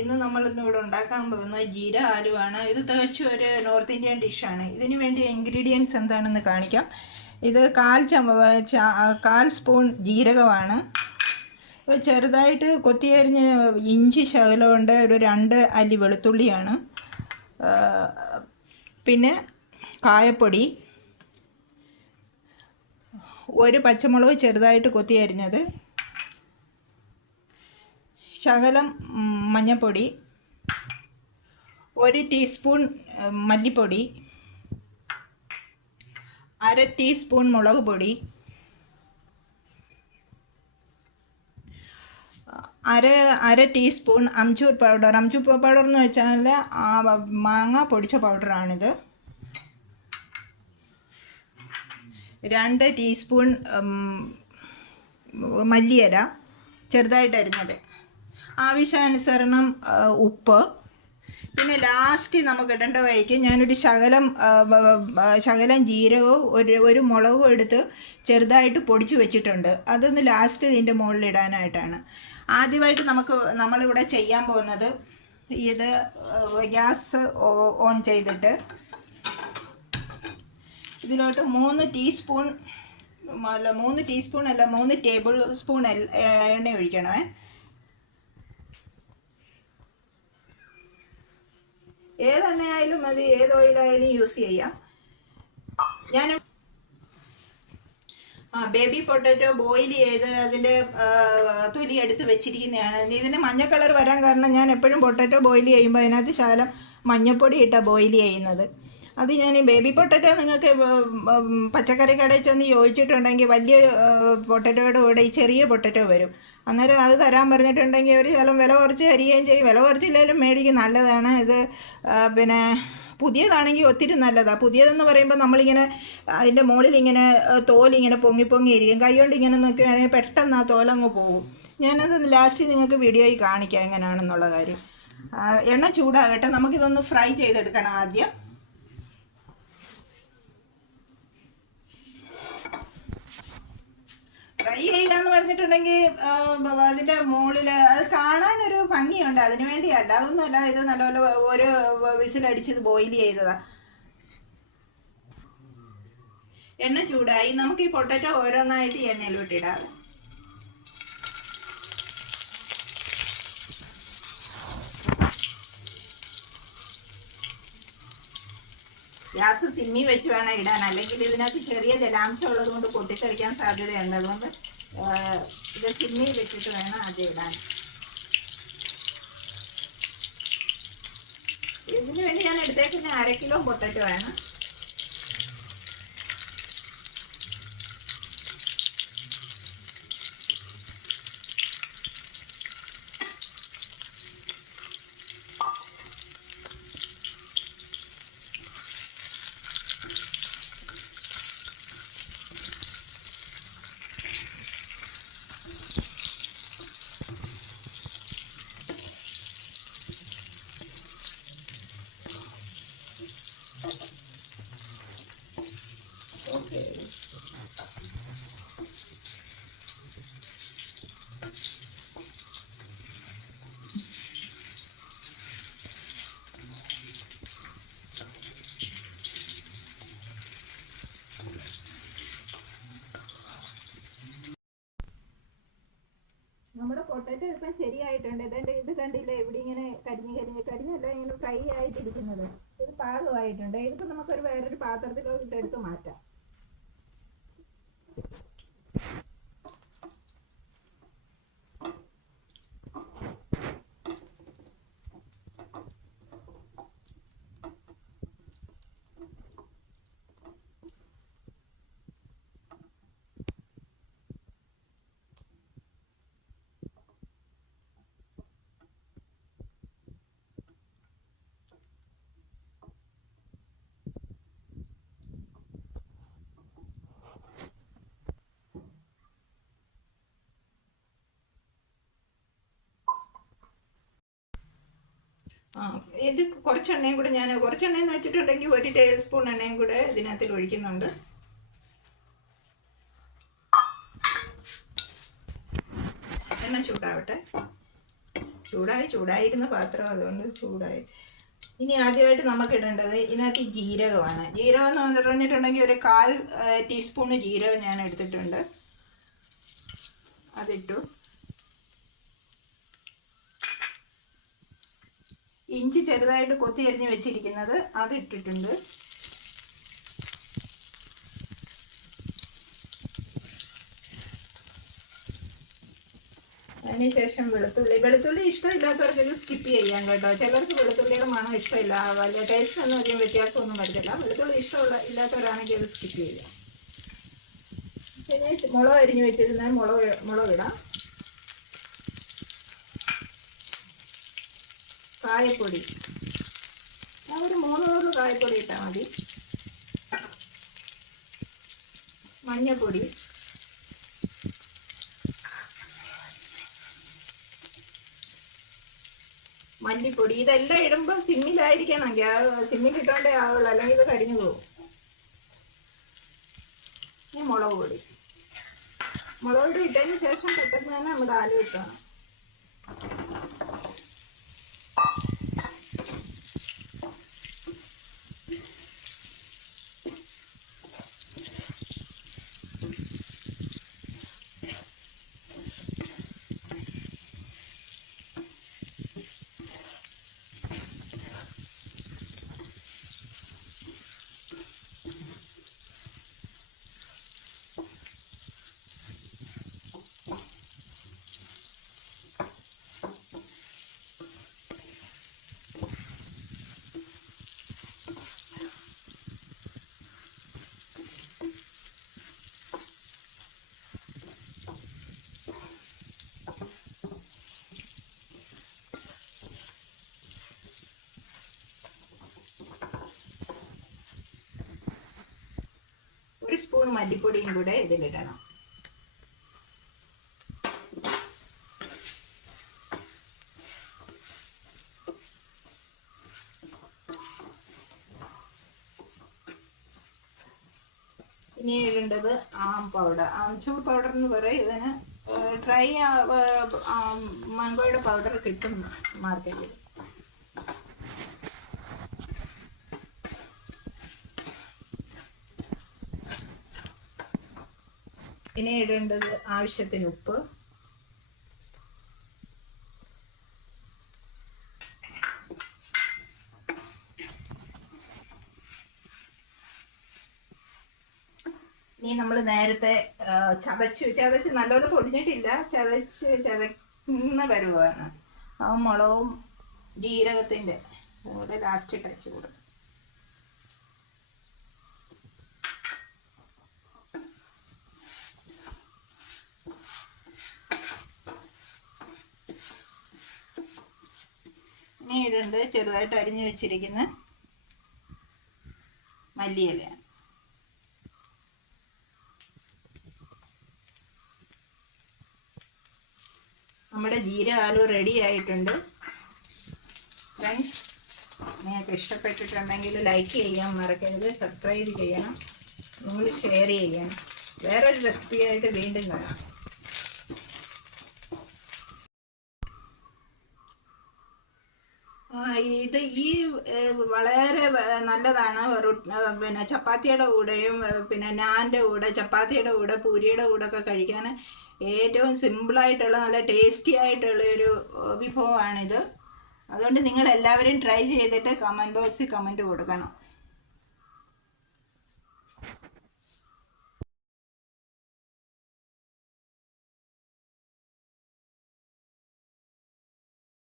ഇന്ന് നമ്മളിന്ന് ഇവിടെ ഉണ്ടാക്കാൻ പോകുന്നത് ജീര ആലുവാണ്. ഇത് തികച്ചും ഒരു നോർത്ത് ഇന്ത്യൻ ഡിഷാണ്. ഇതിന് വേണ്ടി ഇൻഗ്രീഡിയൻസ് എന്താണെന്ന് കാണിക്കാം. ഇത് കാൽ സ്പൂൺ ജീരകമാണ്. ചെറുതായിട്ട് കൊത്തിയരിഞ്ഞ് ഇഞ്ചി ശകലമുണ്ട്. ഒരു 2 അല്ലി വെളുത്തുള്ളിയാണ്. പിന്നെ കായപ്പൊടി, ഒരു പച്ചമുളക് ചെറുതായിട്ട് കൊത്തിയരിഞ്ഞത്, ശകലം മഞ്ഞൾപ്പൊടി, 1 ടീസ്പൂൺ മല്ലിപ്പൊടി, 1/2 ടീസ്പൂൺ മുളക് പൊടി, അര teaspoon amchur powder. Amchur powder എന്ന് വെച്ചാൽ മാങ്ങ പൊടിച്ച പൗഡറാണിത്. 2 ടീസ്പൂൺ മല്ലിയില ചെറുതായിട്ട് അരിഞ്ഞത്, ആവശ്യാനുസരണം ഉപ്പ്. പിന്നെ ലാസ്റ്റ് നമുക്ക് ഇടേണ്ട വഴിക്ക് ഞാനൊരു ശകലം ജീരകവും ഒരു മുളകും എടുത്ത് ചെറുതായിട്ട് പൊടിച്ച് വെച്ചിട്ടുണ്ട്. അതൊന്ന് ലാസ്റ്റ് ഇതിൻ്റെ മുകളിലിടാനായിട്ടാണ്. ആദ്യമായിട്ട് നമ്മളിവിടെ ചെയ്യാൻ പോകുന്നത്, ഇത് ഗ്യാസ് ഓൺ ചെയ്തിട്ട് ഇതിലോട്ട് 3 ടേബിൾ സ്പൂൺ എണ്ണ ഒഴിക്കണമേ. ഏതെണ്ണയായാലും മതി, ഏത് ഓയിലായാലും യൂസ് ചെയ്യാം. ഞാൻ ബേബി പൊട്ടാറ്റോ ബോയിൽ ചെയ്ത് അതിൻ്റെ തൊലി എടുത്ത് വെച്ചിരിക്കുന്നതാണ്. ഇതിന് മഞ്ഞ കളർ വരാൻ കാരണം ഞാൻ എപ്പോഴും പൊട്ടാറ്റോ ബോയിൽ ചെയ്യുമ്പോൾ അതിനകത്ത് ശകലം മഞ്ഞൾപ്പൊടി ഇട്ടാണ് ബോയിൽ ചെയ്യുന്നത്. അത് ഞാൻ ബേബി പൊട്ടാറ്റോ നിങ്ങൾക്ക് പച്ചക്കറി കടയിൽ ചെന്ന് ചോദിച്ചിട്ടുണ്ടെങ്കിൽ വലിയ പൊട്ടാറ്റോയുടെ കൂടെ ഈ ചെറിയ പൊട്ടാറ്റോ വരും. അന്നേരം അത് തരാൻ പറഞ്ഞിട്ടുണ്ടെങ്കിൽ അവർ ശകലം വില കുറച്ച് തരികയും ചെയ്യും. വില കുറച്ചില്ലെങ്കിലും മേടിക്കും, നല്ലതാണ് ഇത്. പിന്നെ പുതിയതാണെങ്കിൽ ഒത്തിരി നല്ലതാണ്. പുതിയതെന്ന് പറയുമ്പോൾ നമ്മളിങ്ങനെ അതിൻ്റെ മുകളിലിങ്ങനെ തോലിങ്ങനെ പൊങ്ങിയിരിക്കും. കൈ കൊണ്ട് ഇങ്ങനെ നോക്കുകയാണെങ്കിൽ പെട്ടെന്ന് ആ തോലങ്ങ് പോകും. ഞാനത് ലാസ്റ്റ് നിങ്ങൾക്ക് വീഡിയോയിൽ കാണിക്കാം എങ്ങനെയാണെന്നുള്ള കാര്യം. എണ്ണ ചൂടാകട്ടെ, നമുക്കിതൊന്ന് ഫ്രൈ ചെയ്തെടുക്കണം ആദ്യം. ഫ്രൈ ചെയ്യാന്ന് പറഞ്ഞിട്ടുണ്ടെങ്കിൽ അതിൻ്റെ മുകളിൽ അത് കാണാനൊരു ഭംഗിയുണ്ട്, അതിനു വേണ്ടിയല്ല, അതൊന്നുമല്ല. ഇത് നല്ലപോലെ ഒരു വിസിലടിച്ച് ഇത് ബോയിൽ ചെയ്തതാ. എണ്ണ ചൂടായി, നമുക്ക് ഈ പൊട്ടാറ്റോ ഓരോന്നായിട്ട് എണ്ണയിൽ വിട്ടിടാം. ഗ്യാസ് സിമ്മി വെച്ച് വേണം ഇടാൻ, അല്ലെങ്കിൽ ഇതിനകത്ത് ചെറിയ ജലാംശം ഉള്ളത് കൊണ്ട് പൊട്ടിത്തെറിക്കാൻ സാധ്യതയുണ്ട്. അതുകൊണ്ട് ഇത് സിമ്മി വെച്ചിട്ട് വേണം ആദ്യം ഇടാൻ. ഇതിന് വേണ്ടി ഞാൻ എടുത്തേക്കുന്ന 1/2 കിലോ പൊട്ടാറ്റോ ആണ്. ഓക്കെ, നമ്മുടെ പൊട്ടാറ്റോ ഇപ്പം ശരിയായിട്ടുണ്ട്. ഇത് കണ്ടില്ല, ഇവിടെ ഇങ്ങനെ കരിഞ്ഞല്ല, ഇങ്ങനെ ഫ്രൈ ആയിട്ടിരിക്കുന്നത്. ഇത് പാകമായിട്ടുണ്ട്. ഇതിപ്പോൾ നമുക്കൊരു വേറൊരു പാത്രത്തിലോട്ട് എടുത്ത് മാറ്റാം. ഇത് കുറച്ചെണ്ണയും കൂടെ കുറച്ചെണ്ണയെന്ന് വെച്ചിട്ടുണ്ടെങ്കിൽ 1 ടേബിൾ സ്പൂൺ എണ്ണയും കൂടെ ഇതിനകത്തിൽ ഒഴിക്കുന്നുണ്ട്. എണ്ണ ചൂടാവട്ടെ. ചൂടായിരുന്ന പാത്രം, അതുകൊണ്ട് ചൂടായി. ഇനി ആദ്യമായിട്ട് നമുക്ക് ഇടേണ്ടത് ഇതിനകത്ത് ജീരകമാണ്. ജീരകം എന്ന് പറഞ്ഞിട്ടുണ്ടെങ്കിൽ ഒരു 1/4 ടീസ്പൂണ് ജീരകം ഞാൻ എടുത്തിട്ടുണ്ട്. അതിട്ടു. ഇഞ്ചി ചെറുതായിട്ട് കൊത്തി അരിഞ്ഞ് വെച്ചിരിക്കുന്നത് അതിട്ടിട്ടുണ്ട്. അതിനുശേഷം വെളുത്തുള്ളി ഇഷ്ടമില്ലാത്തവർക്ക് ഇത് സ്കിപ്പ് ചെയ്യാം കേട്ടോ. ചിലർക്ക് വെളുത്തുള്ളിയുടെ മണം ഇഷ്ടമില്ല, വലിയ ടേസ്റ്റ് ഒന്നും അധികം വ്യത്യാസമൊന്നും വരത്തില്ല. വെളുത്തുള്ളി ഇല്ലാത്തവരാണെങ്കിൽ അത് സ്കിപ്പ് ചെയ്യാം. പിന്നെ മുളക് അരിഞ്ഞ് വെച്ചിരുന്നാൽ മുളക് ഇടാം. കായപ്പൊടി ഒരു 3 കായപ്പൊടി ഇട്ടാൽ മതി. മഞ്ഞപ്പൊടി, മല്ലിപ്പൊടി, ഇതെല്ലാം ഇടുമ്പോൾ സിമ്മിലായിരിക്കണം. സിമ്മിൽ ഇട്ടോണ്ടേ ആവുള്ളൂ, അല്ലെങ്കിൽ ഇത് കരിഞ്ഞു പോകും. ഇനി മുളക് പൊടി ഇട്ടതിന് ശേഷം പെട്ടെന്ന് തന്നെ നമ്മൾ ആലു ഇട്ടണം. ഒരു സ്പൂൺ മല്ലിപ്പൊടിയും കൂടെ ഇതിലിടണം. ഇനി ഇടേണ്ടത് ആംചൂർ പൗഡർ എന്ന് പറയും. ഇതിന് ഡ്രൈ മാങ്കോയുടെ പൗഡർ കിട്ടും മാർക്കറ്റിൽ. ഇനി ഇടേണ്ടത് ആവശ്യത്തിന് ഉപ്പ്, ഇനി നമ്മൾ നേരത്തെ ചതച്ച് നല്ലപോലെ പൊടിഞ്ഞിട്ടില്ല, ചതക്കുന്ന പരുവാണ്. ആ മുളകും ജീരകത്തിൻ്റെ കൂടെ ലാസ്റ്റ് ടച്ച് കൊടുക്കും. ഇനി ഇടേണ്ടത് ചെറുതായിട്ട് അരിഞ്ഞു വെച്ചിരിക്കുന്ന മല്ലിയിലയാണ്. നമ്മുടെ ജീര ആലു റെഡി ആയിട്ടുണ്ട്. ഫ്രണ്ട്സ്, നിങ്ങൾക്ക് ഇഷ്ടപ്പെട്ടിട്ടുണ്ടെങ്കിൽ ലൈക്ക് ചെയ്യാൻ മറക്കരുത്, സബ്സ്ക്രൈബ് ചെയ്യണം, നിങ്ങൾ ഷെയർ ചെയ്യണം. വേറൊരു റെസിപ്പിയായിട്ട് വീണ്ടും കാണാം. ഇത് വളരെ നല്ലതാണ്. പിന്നെ ചപ്പാത്തിയുടെ കൂടെയും പിന്നെ നാൻ്റെ കൂടെ, ചപ്പാത്തിയുടെ കൂടെ, പൂരിയുടെ കൂടെ ഒക്കെ കഴിക്കാൻ ഏറ്റവും സിമ്പിളായിട്ടുള്ള നല്ല ടേസ്റ്റി ആയിട്ടുള്ള ഒരു വിഭവമാണിത്. അതുകൊണ്ട് നിങ്ങൾ എല്ലാവരും ട്രൈ ചെയ്തിട്ട് കമൻറ്റ് ബോക്സിൽ കമൻറ്റ് കൊടുക്കണം.